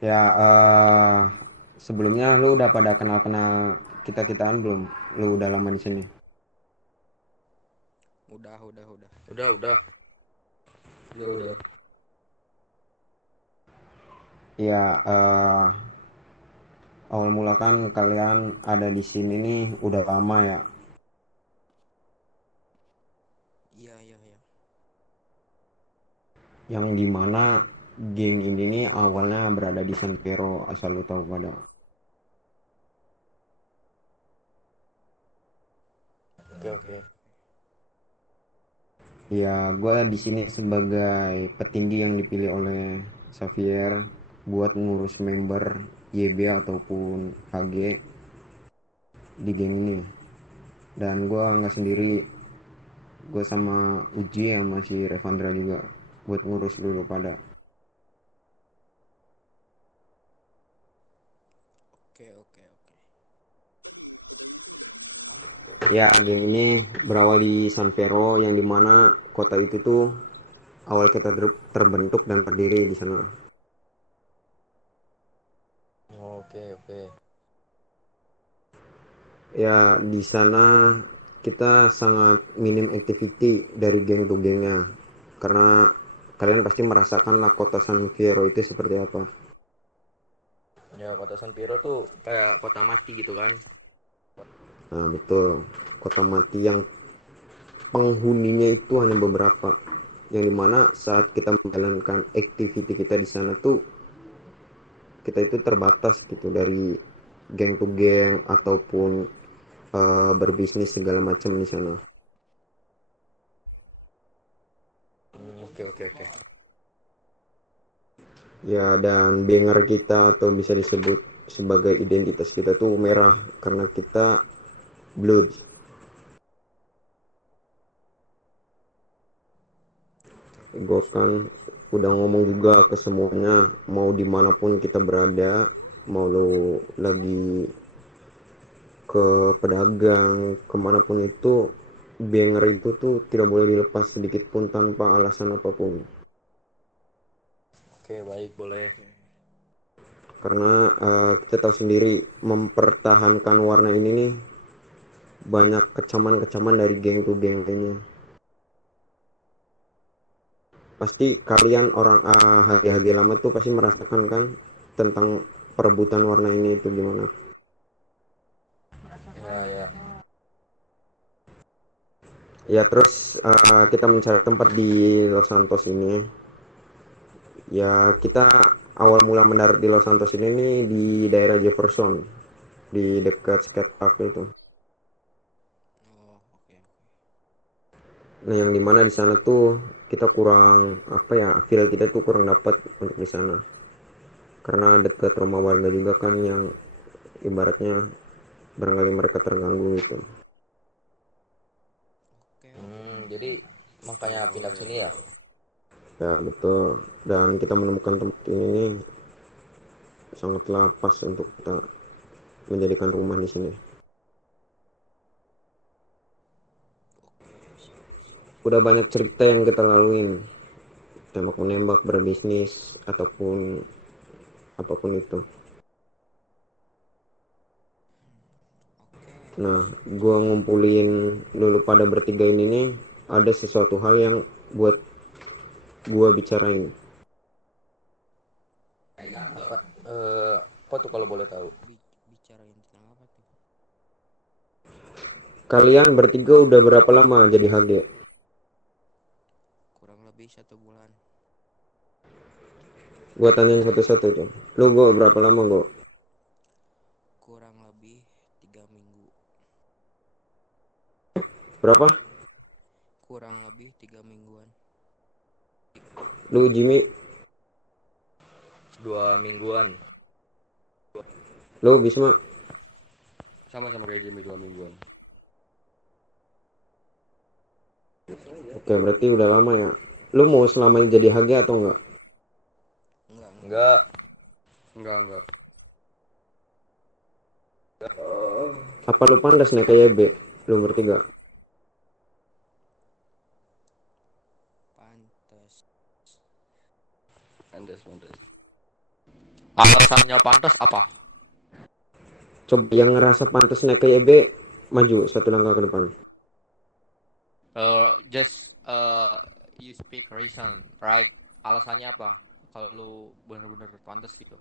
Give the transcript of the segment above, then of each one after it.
Ya, sebelumnya lu udah pada kenal-kenal kita-kitaan belum? Lu udah lama di sini. Udah. Udah. Udah. Ya, awal mula kan kalian ada di sini nih udah lama ya. Iya. Yang dimana geng ini nih awalnya berada di San Pero, asal lu tahu pada. Oke. Ya, gue di sini sebagai petinggi yang dipilih oleh Xavier buat ngurus member YB ataupun HG di geng ini. Dan gue nggak sendiri, gue sama Uji yang masih Revandra juga buat ngurus dulu pada. Oke. Ya, geng ini berawal di San Vero yang dimana kota itu tuh awal kita terbentuk dan berdiri di sana. Oke. Ya, di sana kita sangat minim activity dari geng to gengnya. Karena kalian pasti merasakan lah kota San Fierro itu seperti apa. Ya, kota San Piro tuh kayak kota mati gitu kan. Nah, betul. Kota mati yang penghuninya itu hanya beberapa. Yang dimana saat kita menjalankan activity kita di sana tuh kita itu terbatas gitu dari geng to geng ataupun berbisnis segala macam di sana. Oke. Ya, dan banner kita atau bisa disebut sebagai identitas kita tuh merah karena kita Bloods. Gue kan udah ngomong juga ke semuanya, mau dimanapun kita berada, mau lo lagi ke pedagang, kemanapun itu, banner itu tuh tidak boleh dilepas sedikit pun tanpa alasan apapun. Oke, baik, boleh. Karena kita tahu sendiri mempertahankan warna ini nih banyak kecaman-kecaman dari geng tuh geng lainnya. Pasti kalian orang HG-HG lama tuh pasti merasakan kan tentang perebutan warna ini itu gimana. Ya. Ya terus kita mencari tempat di Los Santos ini. Ya kita awal mula mendarat di Los Santos ini nih di daerah Jefferson, di dekat skatepark itu. Oke. Nah yang dimana di sana tuh kita kurang apa ya, feel kita tuh kurang dapat untuk di sana. Karena dekat rumah warga juga kan yang ibaratnya barangkali mereka terganggu gitu. Jadi makanya pindah ke sini ya. Ya betul. Dan kita menemukan tempat ini nih sangatlah pas untuk kita menjadikan rumah di sini. Siap. Udah banyak cerita yang kita laluin, tembak menembak, berbisnis ataupun apapun itu. Oke. Nah, gua ngumpulin lulu pada bertiga ini nih ada sesuatu hal yang buat gua bicarain. Apa apa tuh kalau boleh tahu? Bicarain tentang apa tuh? Kalian bertiga udah berapa lama jadi HG? Kurang lebih 1 bulan. Gua tanyain satu-satu tuh. Lu gua berapa lama gua? Kurang lebih 3 minggu. Berapa? Kurang lebih 3 mingguan. Lu Jimmy? 2 mingguan. Lu Bisma? Sama-sama kayak Jimmy 2 mingguan. Oke, berarti udah lama ya. Lu mau selamanya jadi HG atau enggak? Enggak. Enggak. Enggak. Apa lu pandas nih kayak B? Lu bertiga. Pantes. Pantas, pantas. Alasannya pantas apa? Coba yang ngerasa pantas naik ke YB maju satu langkah ke depan. Just you speak reason, right? Alasannya apa? Kalau lu bener-bener pantas gitu.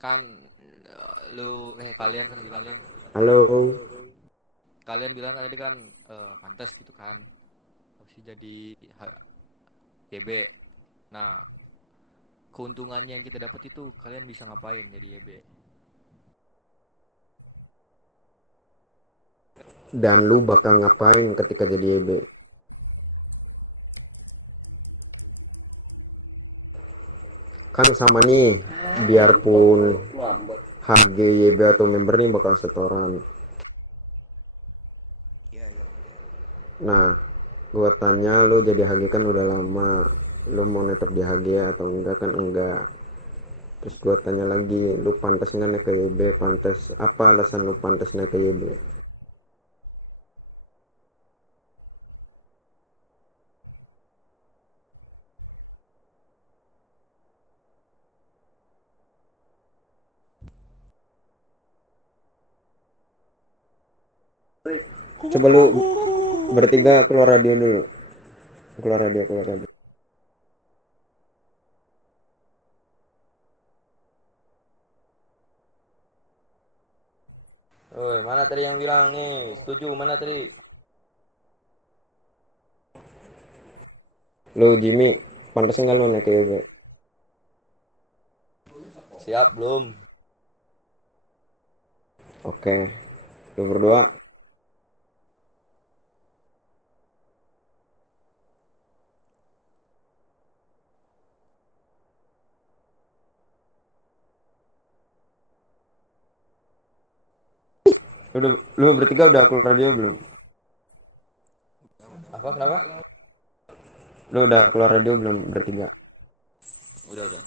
Kan kalian kan bilang Halo. tadi kan pantas gitu kan. Harus jadi YB. Nah, keuntungannya yang kita dapat itu kalian bisa ngapain jadi YB? Dan lu bakal ngapain ketika jadi YB? Kan sama nih, biarpun HG YB atau member nih bakal setoran. Iya, iya. Nah, gua tanya lu jadi HG kan udah lama. Lu mau netep di HG atau enggak kan enggak. Terus gua tanya lagi, lu pantas nggak naik ke YB? Pantas. Apa alasan lu pantas naik ke YB? Coba lu bertiga keluar radio dulu. Keluar radio, keluar radio. Oi, mana tadi yang bilang nih? Setuju, mana tadi? Lu Jimmy, pantas nggak lu naik ke YB? Siap belum? Oke. Lu berdua, lu bertiga udah keluar radio belum? Udah. Apa kenapa? Lu udah keluar radio belum bertiga? Udah, udah.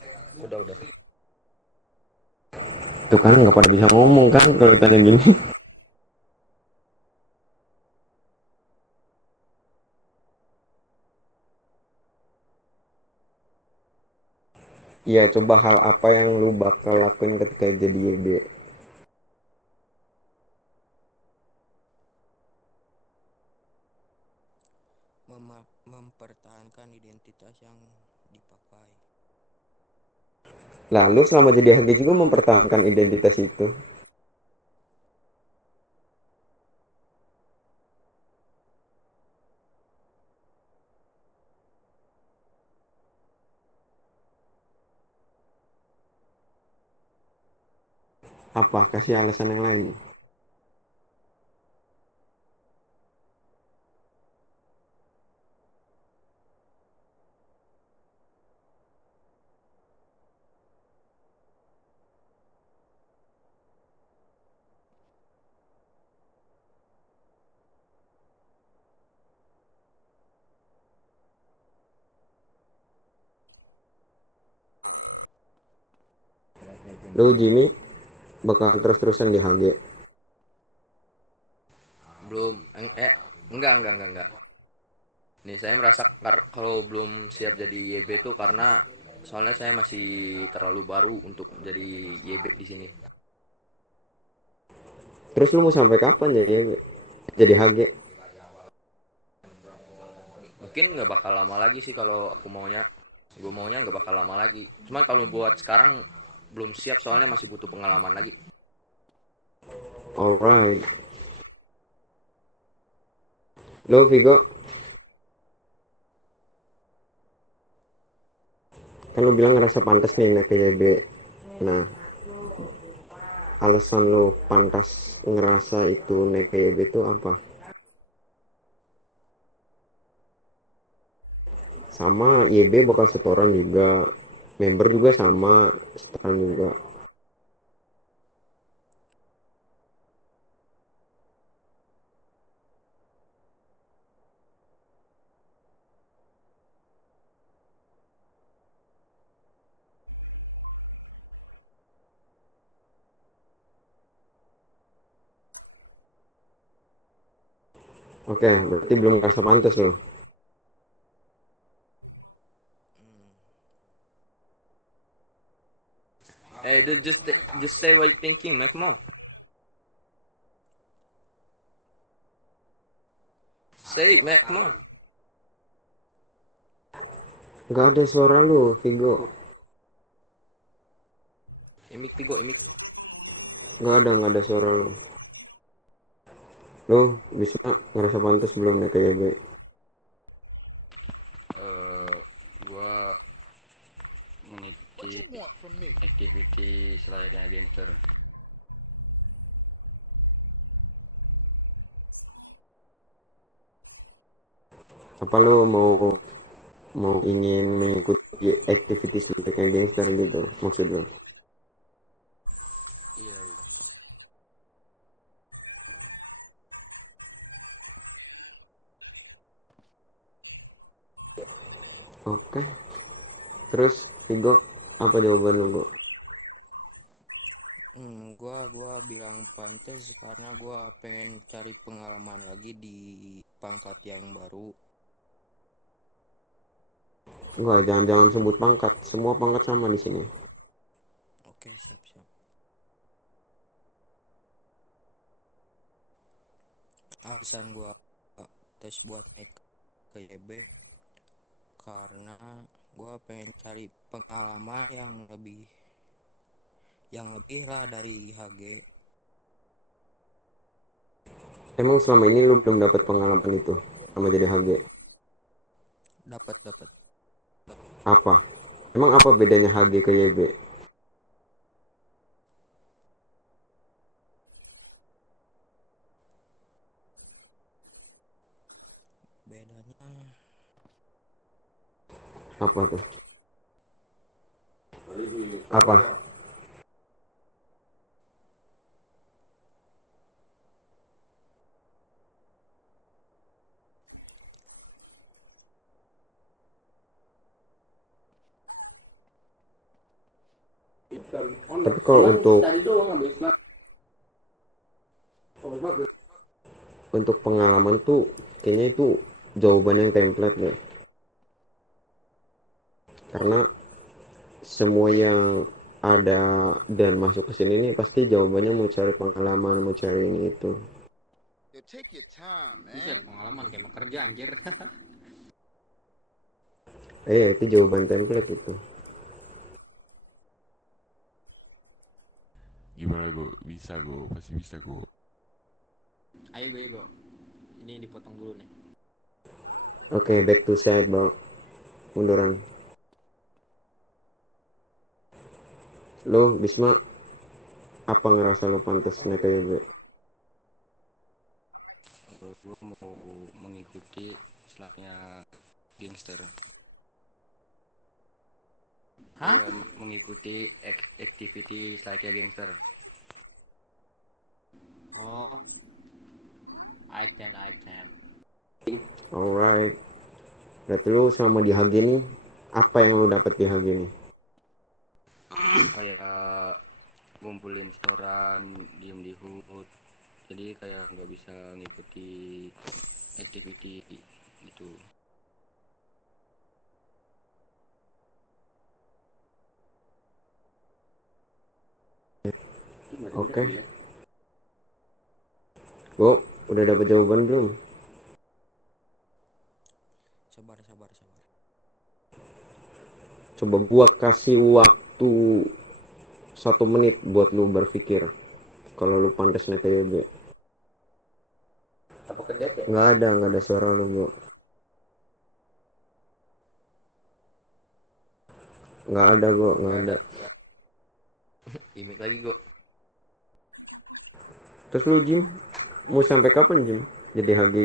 Udah, udah. Tuh kan nggak pada bisa ngomong kan kalau ditanya gini. Iya, coba hal apa yang lu bakal lakuin ketika jadi YB? Mempertahankan identitas yang dipakai. Lah, lu selama jadi HG juga mempertahankan identitas itu. Apa? Kasih alasan yang lain. Lu Jimmy bakal terus-terusan di HG. Belum. Enggak. Nih, saya merasa kalau belum siap jadi YB tuh karena soalnya saya masih terlalu baru untuk jadi YB di sini. Terus lu mau sampai kapan jadi YB? Jadi HG? Mungkin nggak bakal lama lagi sih kalau aku maunya. Gue maunya nggak bakal lama lagi. Cuman kalau buat sekarang belum siap soalnya masih butuh pengalaman lagi. Alright. Lu Vigo, kan lu bilang ngerasa pantas nih naik ke YB. Nah, alasan lu pantas ngerasa itu naik ke YB itu apa? Sama YB bakal setoran juga, member juga sama setoran juga. Oke, berarti belum ngerasa pantas lo. Hmm. Hey, dude, just say what you thinking, man. Come on. Say it, man. Come on. Nggak ada suara lu, Vigo. Imik Pigo, imik. Nggak ada suara lu. Lo bisa ngerasa pantas belum naik ke YB? Gua mengikuti activity selayaknya gangster. Apa lo mau ingin mengikuti activities layaknya gangster gitu maksud lo? Iya, iya. Oke. Terus Vigo, apa jawaban lu, Go? Gua bilang pantas karena gua pengen cari pengalaman lagi di pangkat yang baru. Enggak, jangan sebut pangkat. Semua pangkat sama di sini. Oke, siap. Alasan gua tes buat naik ke YB karena gua pengen cari pengalaman yang lebih lah dari HG. Emang selama ini lu belum dapat pengalaman itu sama jadi HG? Dapat. Apa? Emang apa bedanya HG ke YB? Bedanya Apa tuh? Apa? Tapi kalau untuk pengalaman tuh kayaknya itu jawaban yang template deh. Karena semua yang ada dan masuk ke sini nih pasti jawabannya mau cari pengalaman, mau cari ini itu. Bisa pengalaman kayak mau kerja anjir. Itu jawaban template itu. Gimana Go? Bisa Go, pasti bisa Go. Ayo go. Ini dipotong dulu nih. Oke, back to side, Bang. Munduran. Lo, Bisma, apa ngerasa lo pantas naik ke YB? Gua mau mengikuti selayaknya gangster. Hah? Iya, mengikuti activity selayaknya gangster. Oh, I can. Alright. Berarti lo selama di HG nih, apa yang lo dapet di HG nih? Kayak ngumpulin setoran, diem di HUT. Jadi kayak nggak bisa ngikuti activity gitu. Oke. Go, udah dapet jawaban belum? sabar. Coba gua kasih waktu 1 menit buat lu berpikir kalau lu pantas naik ke YB. Nggak ada suara lu, Go. Nggak ada, Go, nggak ada. Imik lagi, Go. Terus lu, Jim, mau sampai kapan, Jim? Jadi HG.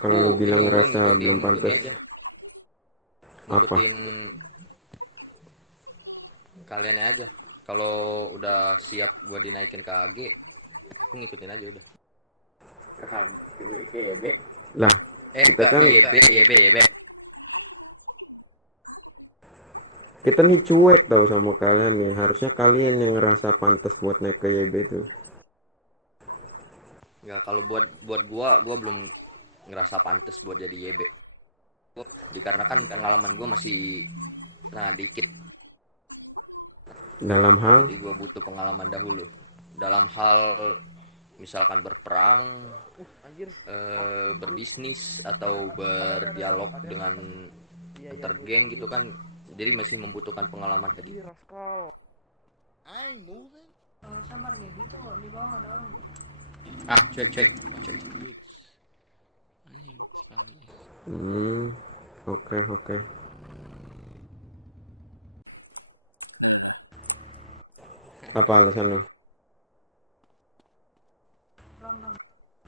Kalau lu bilang Ini gua ngerasa belum pantas. aja. Apa? Ngikutin kalian aja. Kalau udah siap gua dinaikin ke AG, aku ngikutin aja udah. Lah, kita kan YB. kita nih cuek tau sama kalian nih. Harusnya kalian yang ngerasa pantas buat naik ke YB tuh. Nggak, kalau buat gua belum ngerasa pantas buat jadi YB. Dikarenakan pengalaman gua masih dikit. Dalam hal Jadi gua butuh pengalaman dahulu. Dalam hal misalkan berperang, berbisnis atau berdialog dengan antar geng gitu kan. Jadi masih membutuhkan pengalaman lagi. Sabar kayak gitu kok di bawah ada orang. Cek. Anjing sekali. oke. Apa alasan lo? Ram.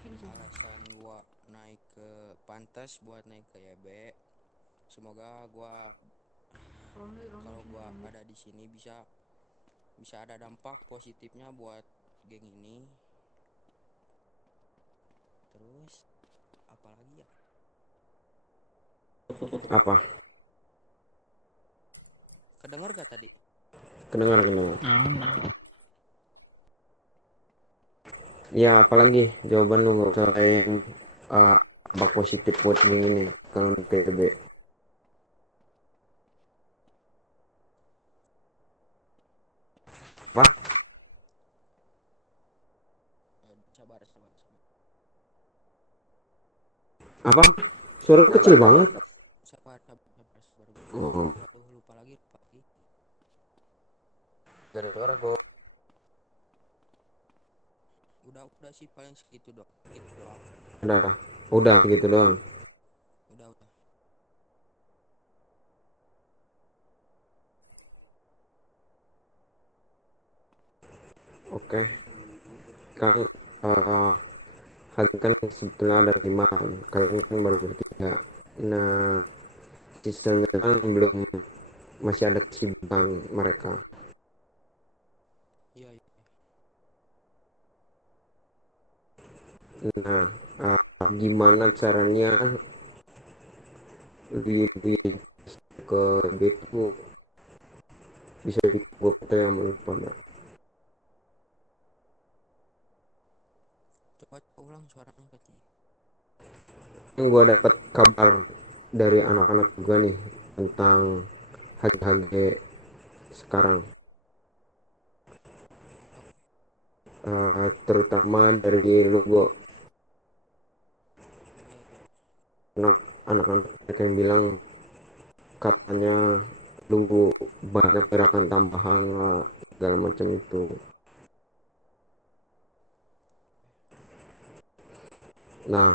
Sini. Alasan gua naik ke pantas buat naik ke YB. Semoga gua Romli. kalau gua ada di sini bisa ada dampak positifnya buat geng ini. Terus apalagi ya? Apa? Kedengar gak tadi? Kedengar. Ya, apalagi jawaban lu nggak usah yang dampak positif buat geng ini kalau di PB. Apa? Sabar. Apa? Suara kecil banget. Sabar. Oh. Aduh, lupa lagi. Gak ada suara gua. Udah sih paling segitu doang. Udah gitu doang. Udah. Oke. Kan kan sebetulnya ada 5, kalian kan baru bertiga. Nah, sisanya kan belum, masih ada kesibukan mereka. Iya. Nah, gimana caranya lebih ke itu bisa dibuat yang menurut pada. Coba ulang suaranya kecil. Gue dapat kabar dari anak-anak juga nih tentang HG sekarang, terutama dari logo. Anak-anak yang bilang katanya lu banyak gerakan tambahan lah segala macam itu. Nah,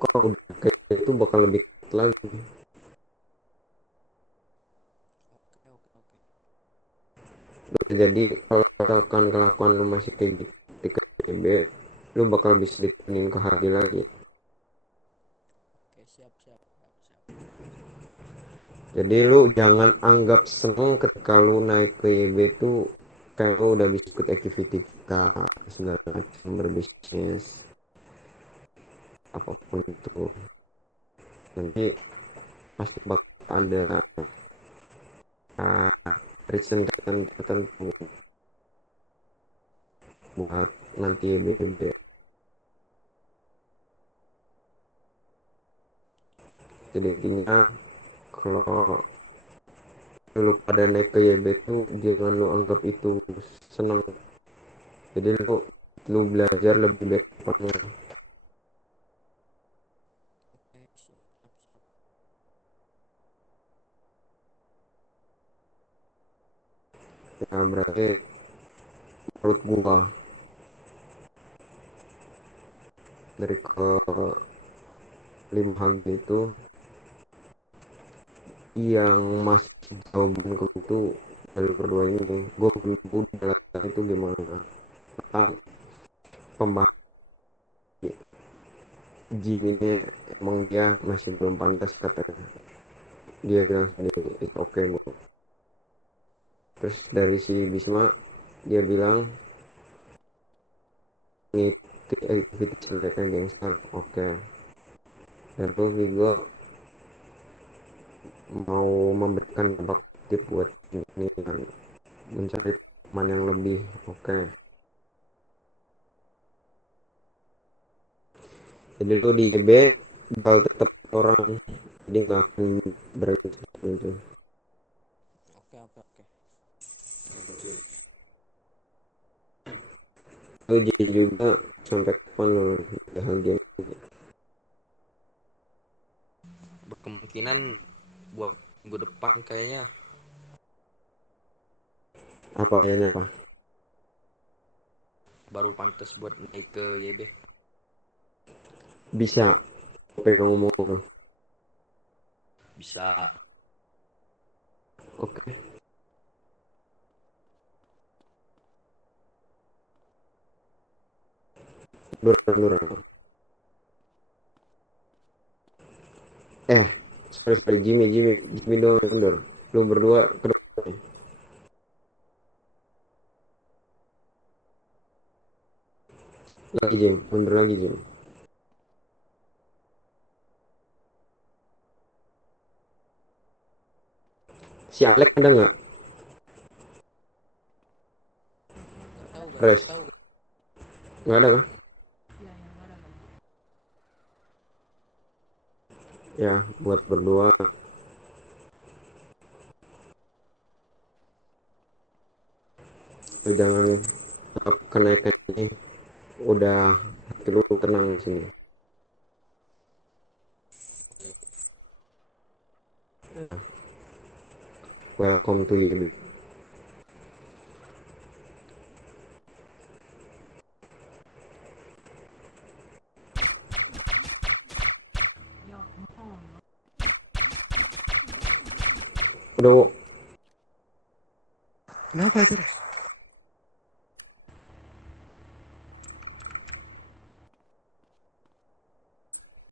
kalau udah kayak itu bakal lebih kuat lagi. Jadi kalau misalkan kelakuan lu masih kayak gitu di KTB, lu bakal bisa diturunin ke hari lagi. Oke, siap. Jadi lu jangan anggap seneng ketika lu naik ke YB tuh kayak lu udah bisa ikut activity kita segala macam, berbisnis apapun itu. Nanti pasti bakal ada reason tertentu buat nanti YB. Jadi intinya kalau lu pada naik ke YB tuh jangan lu anggap itu seneng. Jadi lu belajar lebih baik depannya. Oke, siap. Ya berarti menurut gua dari ke 5 HG itu yang masih jawaban ke itu jalur kedua ini. Gua belum udah itu gimana. Pembahasan Jim ini emang dia masih belum pantas katanya. Dia bilang sendiri it's okay bu. Terus dari si Bisma dia bilang ngikuti activity selectnya gangster, oke. Dan tuh Vigo mau memberikan dampak positif buat ini kan, mencari teman yang lebih oke. Jadi lu di YB bakal tetap orang, jadi nggak akan berani seperti itu. Oke. Lu jadi juga sampai kapan lu bahagia? Berkemungkinan buat minggu depan kayaknya Apa kayaknya apa? baru pantas buat naik ke YB. Bisa apa yang ngomong lu? Bisa. Oke. Dura. Sorry, Jimmy doang yang mundur. Lu berdua ke depan. Lagi Jim, mundur lagi Jim. Si Alex ada nggak? Rest. Nggak ada kan? Iya, yang ada kan. Ya, buat berdua. Lu jangan kenaikan ini. Udah hati lu tenang di sini. Welcome to YB. Ya, mohon. Udah, Wo. Kenapa itu, Res?